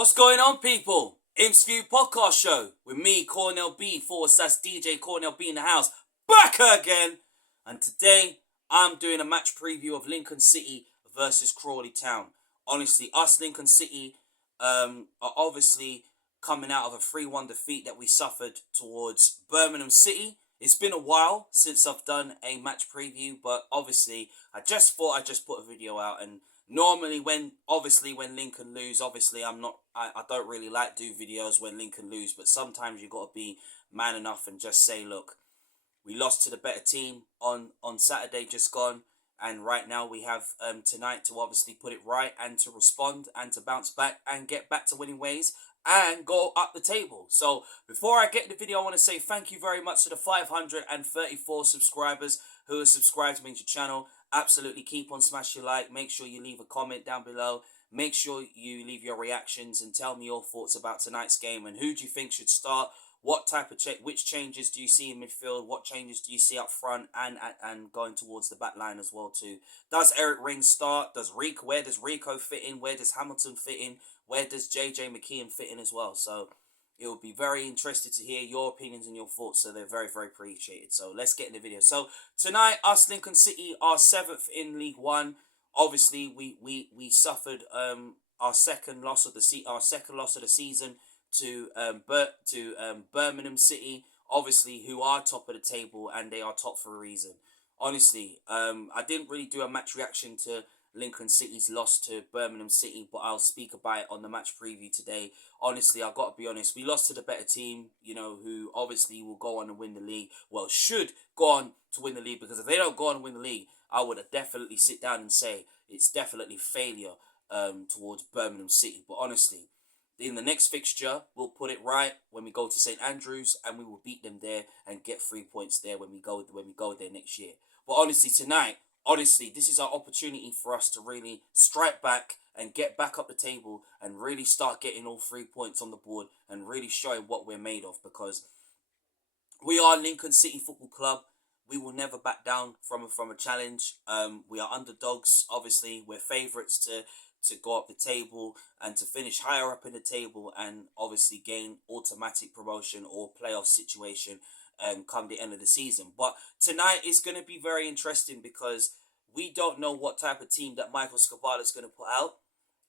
What's going on, people? Imps View Podcast Show with me, Cornell B, /DJ Cornell B in the house, back again. And today, I'm doing a match preview of Lincoln City versus Crawley Town. Honestly, us Lincoln City are obviously coming out of a 3-1 defeat that we suffered towards Birmingham City. It's been a while since I've done a match preview, but obviously, I just thought I'd just put a video out. And normally when Lincoln lose, obviously I don't really like do videos when Lincoln lose, but sometimes you got to be man enough and just say, look, we lost to the better team on Saturday just gone, and right now we have tonight to obviously put it right and to respond and to bounce back and get back to winning ways and go up the table. So before I get the video, I want to say thank you very much to the 534 subscribers who have subscribed to me to the channel. Absolutely keep on smashing like. Make sure you leave a comment down below. Make sure you leave your reactions and tell me your thoughts about tonight's game and who do you think should start. What type of which changes do you see in midfield? What changes do you see up front and going towards the back line as well too? Does Eric Ring start? Where does Rico fit in? Where does Hamilton fit in? Where does JJ McKeon fit in as well? So it will be very interesting to hear your opinions and your thoughts. So they're very, very appreciated. So let's get in the video. So tonight, us Lincoln City are 7th in League One. Obviously, we suffered our second loss of the season to Birmingham City, obviously, who are top of the table, and they are top for a reason. Honestly, I didn't really do a match reaction to Lincoln City's loss to Birmingham City, but I'll speak about it on the match preview today. Honestly, I've got to be honest, we lost to the better team, who obviously will go on and win the league. Well, should go on to win the league, because if they don't go on and win the league, I would have definitely sit down and say it's definitely failure towards Birmingham City. But honestly, in the next fixture, we'll put it right when we go to St Andrews, and we will beat them there and get 3 points there when we go there next year. But honestly, tonight, this is our opportunity for us to really strike back and get back up the table and really start getting all 3 points on the board and really showing what we're made of, because we are Lincoln City Football Club. We will never back down from a challenge. We are underdogs. Obviously, we're favourites to go up the table and to finish higher up in the table and obviously gain automatic promotion or playoff situation come the end of the season. But tonight is going to be very interesting because we don't know what type of team that Michael Scabala is going to put out.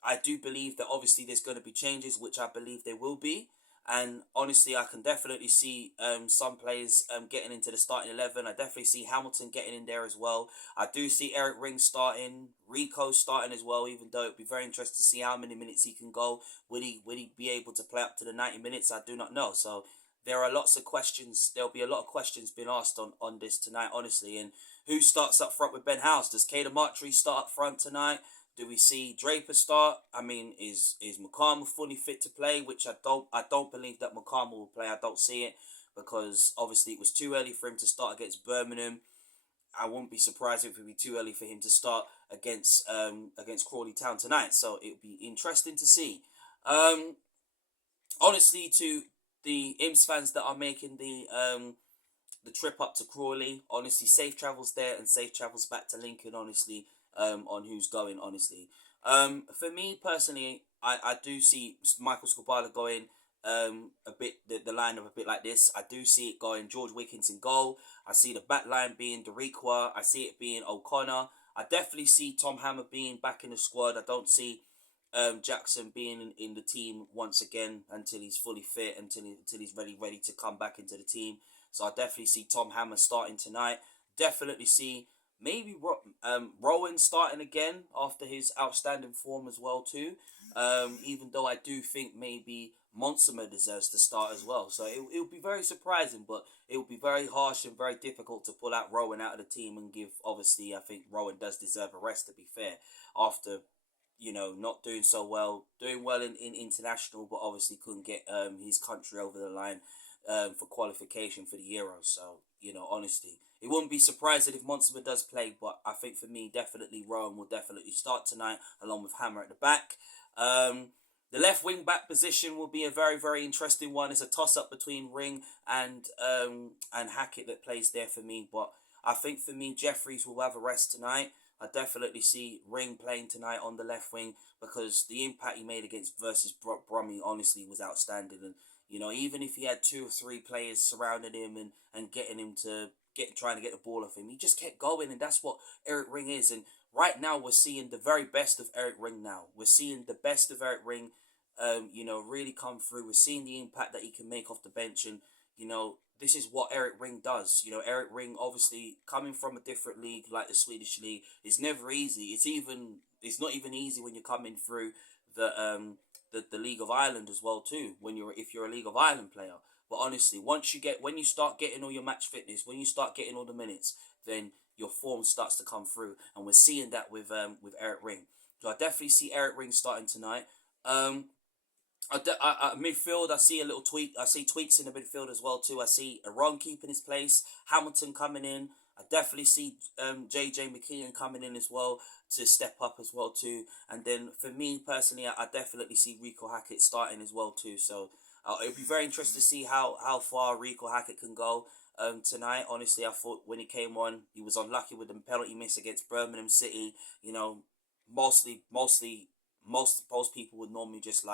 I do believe that obviously there's going to be changes, which I believe there will be. And honestly, I can definitely see some players getting into the starting 11. I definitely see Hamilton getting in there as well. I do see Eric Ring starting, Rico starting as well, even though it'd be very interesting to see how many minutes he can go. Will he be able to play up to the 90 minutes? I do not know. So there are lots of questions. There'll be a lot of questions being asked on this tonight, honestly. And who starts up front with Ben House? Does Caden Martree start up front tonight? Do we see Draper start? I mean, is McCarmel fully fit to play? Which I don't believe that McCarmel will play. I don't see it, because obviously it was too early for him to start against Birmingham. I wouldn't be surprised if it would be too early for him to start against Crawley Town tonight. So it would be interesting to see. Honestly, to the Imps fans that are making the trip up to Crawley, honestly, safe travels there and safe travels back to Lincoln, honestly. On who's going, honestly. For me personally, I do see Michael Scabala going a bit, the line of a bit like this. I do see it going George Wickens in goal. I see the back line being Deriqua. I see it being O'Connor. I definitely see Tom Hammer being back in the squad. I don't see Jackson being in the team once again until he's fully fit, until he's ready to come back into the team. So I definitely see Tom Hammer starting tonight. Definitely see maybe Rowan starting again after his outstanding form as well too. Even though I do think maybe Monsimer deserves to start as well. So it would be very surprising, but it would be very harsh and very difficult to pull out Rowan out of the team and give, obviously, I think Rowan does deserve a rest, to be fair, after, not doing so well, doing well in international, but obviously couldn't get his country over the line for qualification for the Euros. So, honestly, it wouldn't be surprising if Monsimer does play, but I think for me, definitely Rowan will definitely start tonight, along with Hammer at the back. The left wing back position will be a very, very interesting one. It's a toss up between Ring and Hackett that plays there for me, but I think for me, Jeffries will have a rest tonight. I definitely see Ring playing tonight on the left wing because the impact he made against versus Brummy honestly was outstanding. And even if he had 2 or 3 players surrounding him and getting him to trying to get the ball off him, he just kept going, and that's what Eric Ring is. And right now we're seeing the very best of Eric Ring. Now we're seeing the best of Eric Ring. Really come through. We're seeing the impact that he can make off the bench, and this is what Eric Ring does. Eric Ring, obviously coming from a different league like the Swedish league, is never easy. It's not even easy when you're coming through the League of Ireland as well too. If you're a League of Ireland player, but honestly, when you start getting all your match fitness, when you start getting all the minutes, then your form starts to come through, and we're seeing that with Eric Ring. So I definitely see Eric Ring starting tonight. Midfield, I see a little tweak. I see tweaks in the midfield as well too. I see Aaron keeping his place, Hamilton coming in. I definitely see JJ McKeon coming in as well to step up as well too. And then for me personally, I definitely see Rico Hackett starting as well too. So it'll be very interesting to see how far Rico Hackett can go tonight. Honestly, I thought when he came on, he was unlucky with the penalty miss against Birmingham City. Most people would normally just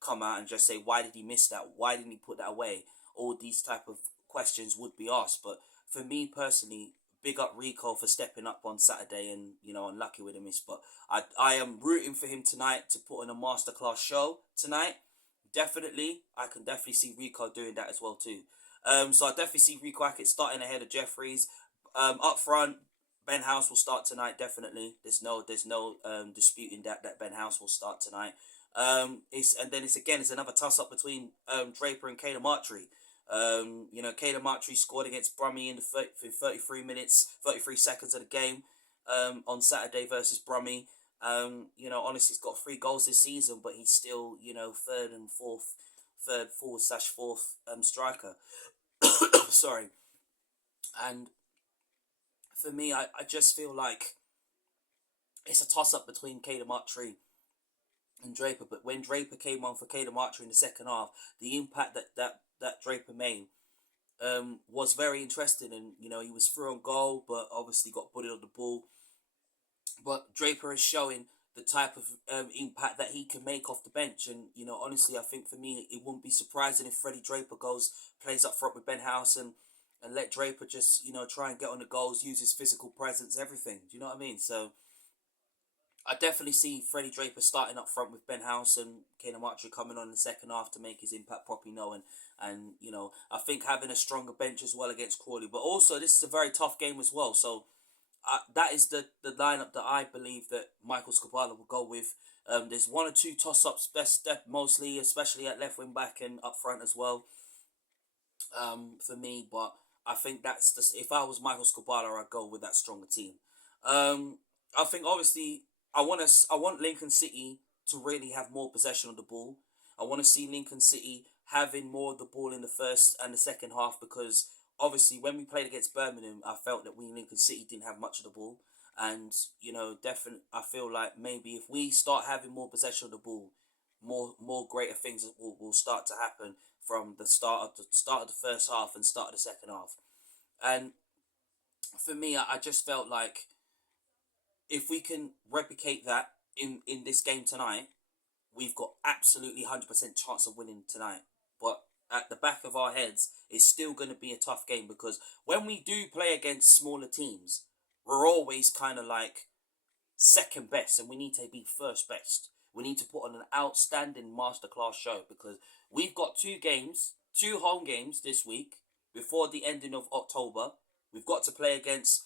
come out and just say, why did he miss that? Why didn't he put that away? All these type of questions would be asked. But for me personally, big up Rico for stepping up on Saturday and, unlucky with a miss. But I am rooting for him tonight to put on a masterclass show tonight. Definitely. I can definitely see Rico doing that as well too. So I definitely see Rico Hackett starting ahead of Jeffries. Up front, Ben House will start tonight, definitely. There's no disputing that Ben House will start tonight. It's another toss up between Draper and Kayla Martree. Kayla Martree scored against Brummy in 33 seconds of the game on Saturday versus Brummy. Honestly, he's got 3 goals this season, but he's still third forward/fourth striker. Sorry, and for me, I just feel like it's a toss up between Kayla Martree and Draper. But when Draper came on for Kayla Martree in the second half, the impact that Draper made was very interesting. And he was through on goal, but obviously got bullied on the ball. But Draper is showing the type of impact that he can make off the bench. And honestly, I think for me, it wouldn't be surprising if Freddie Draper plays up front with Ben House and let Draper just try and get on the goals, use his physical presence, everything. Do you know what I mean? So I definitely see Freddie Draper starting up front with Ben House and Kayla Martree coming on in the second half to make his impact properly known. And I think having a stronger bench as well against Crawley. But also, this is a very tough game as well. So that is the lineup that I believe that Michael Skubala will go with. There's 1 or 2 toss-ups, best step mostly, especially at left wing back and up front as well. For me, but I think that's just, if I was Michael Skubala, I'd go with that stronger team. I think obviously I want Lincoln City to really have more possession of the ball. I want to see Lincoln City having more of the ball in the first and the second half, because obviously when we played against Birmingham, I felt that Lincoln City didn't have much of the ball. And, definitely I feel like maybe if we start having more possession of the ball, more greater things will start to happen from the start of the first half and start of the second half. And for me, I just felt like if we can replicate that in this game tonight, we've got absolutely 100% chance of winning tonight. But at the back of our heads, it's still going to be a tough game, because when we do play against smaller teams, we're always kind of like second best, and we need to be first best. We need to put on an outstanding masterclass show, because we've got 2 home games this week before the ending of October. We've got to play against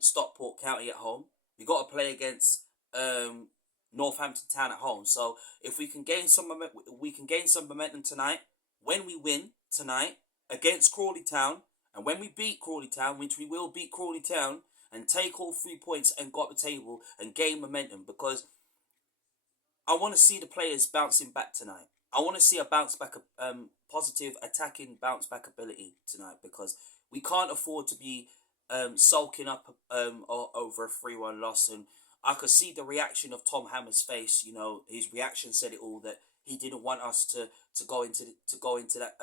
Stockport County at home. We've got to play against Northampton Town at home. So if we can gain some momentum tonight. When we win tonight against Crawley Town, and when we beat Crawley Town, which we will beat Crawley Town, and take all 3 points and got the table and gain momentum, because I want to see the players bouncing back tonight. I want to see a bounce back, positive attacking bounce back ability tonight, because we can't afford to be sulking up over a 3-1 loss. And I could see the reaction of Tom Hammer's face. His reaction said it all, that he didn't want us to go into that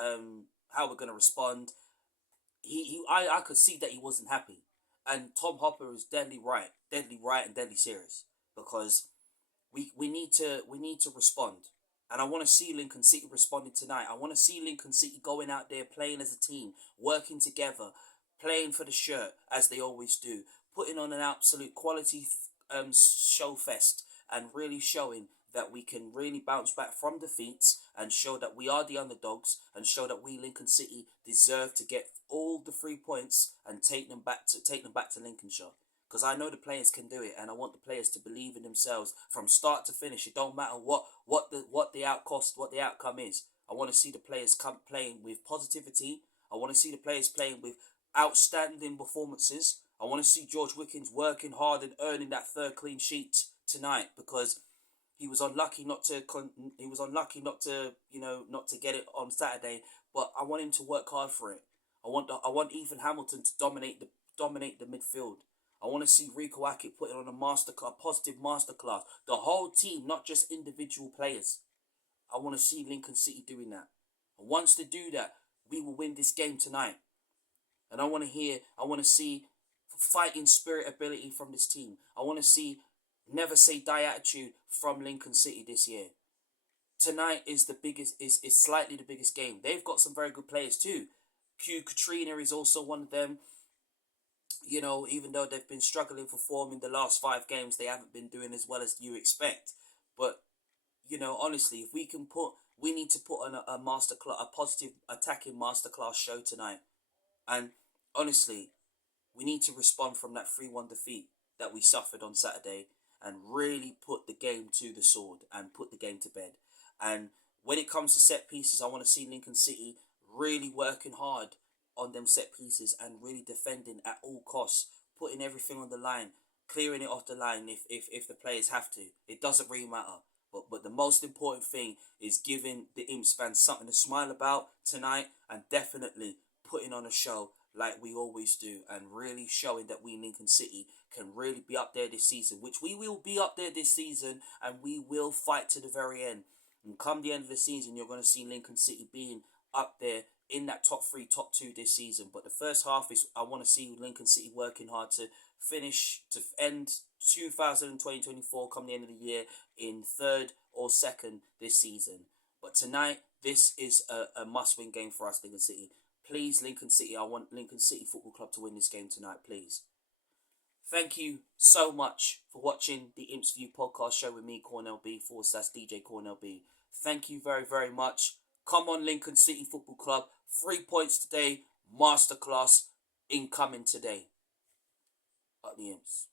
how we're going to respond. I could see that he wasn't happy. And Tom Hopper is deadly right, and deadly serious, because we need to respond. And I want to see Lincoln City responding tonight. I want to see Lincoln City going out there, playing as a team, working together, playing for the shirt as they always do, putting on an absolute quality show fest, and really showing that we can really bounce back from defeats, and show that we are the underdogs, and show that we, Lincoln City, deserve to get all the 3 points and take them back to Lincolnshire. Because I know the players can do it, and I want the players to believe in themselves from start to finish. It don't matter what the outcome is. I want to see the players come playing with positivity. I want to see the players playing with outstanding performances. I want to see George Wickens working hard and earning that 3rd clean sheet tonight, because he was unlucky not to not to get it on Saturday. But I want him to work hard for it. I want Ethan Hamilton to dominate the midfield. I want to see Rico Hackett putting on a positive masterclass. The whole team, not just individual players. I want to see Lincoln City doing that. And once they do that, we will win this game tonight. And I want to see fighting spirit ability from this team. I want to see never say die attitude from Lincoln City this year. Tonight is slightly the biggest game. They've got some very good players too. Q Katrina is also one of them. You know, even though they've been struggling for form in the last 5 games, they haven't been doing as well as you expect. But, you know, honestly, if we need to put on a masterclass, a positive attacking masterclass show tonight. And honestly, we need to respond from that 3-1 defeat that we suffered on Saturday, and really put the game to the sword and put the game to bed. And when it comes to set pieces, I want to see Lincoln City really working hard on them set pieces and really defending at all costs, putting everything on the line, clearing it off the line if the players have to. It doesn't really matter. But the most important thing is giving the Imps fans something to smile about tonight, and definitely putting on a show like we always do, and really showing that we, Lincoln City, can really be up there this season, which we will be up there this season, and we will fight to the very end. And come the end of the season, you're going to see Lincoln City being up there in that top 3, top 2 this season. But the first half is, I want to see Lincoln City working hard to end 2024, come the end of the year, in 3rd or 2nd this season. But tonight, this is a must-win game for us, Lincoln City. Please, Lincoln City, I want Lincoln City Football Club to win this game tonight, please. Thank you so much for watching the Imps View podcast show with me, Cornell B, / DJ Cornell B. Thank you very, very much. Come on, Lincoln City Football Club. 3 points today. Masterclass incoming today. At the Imps.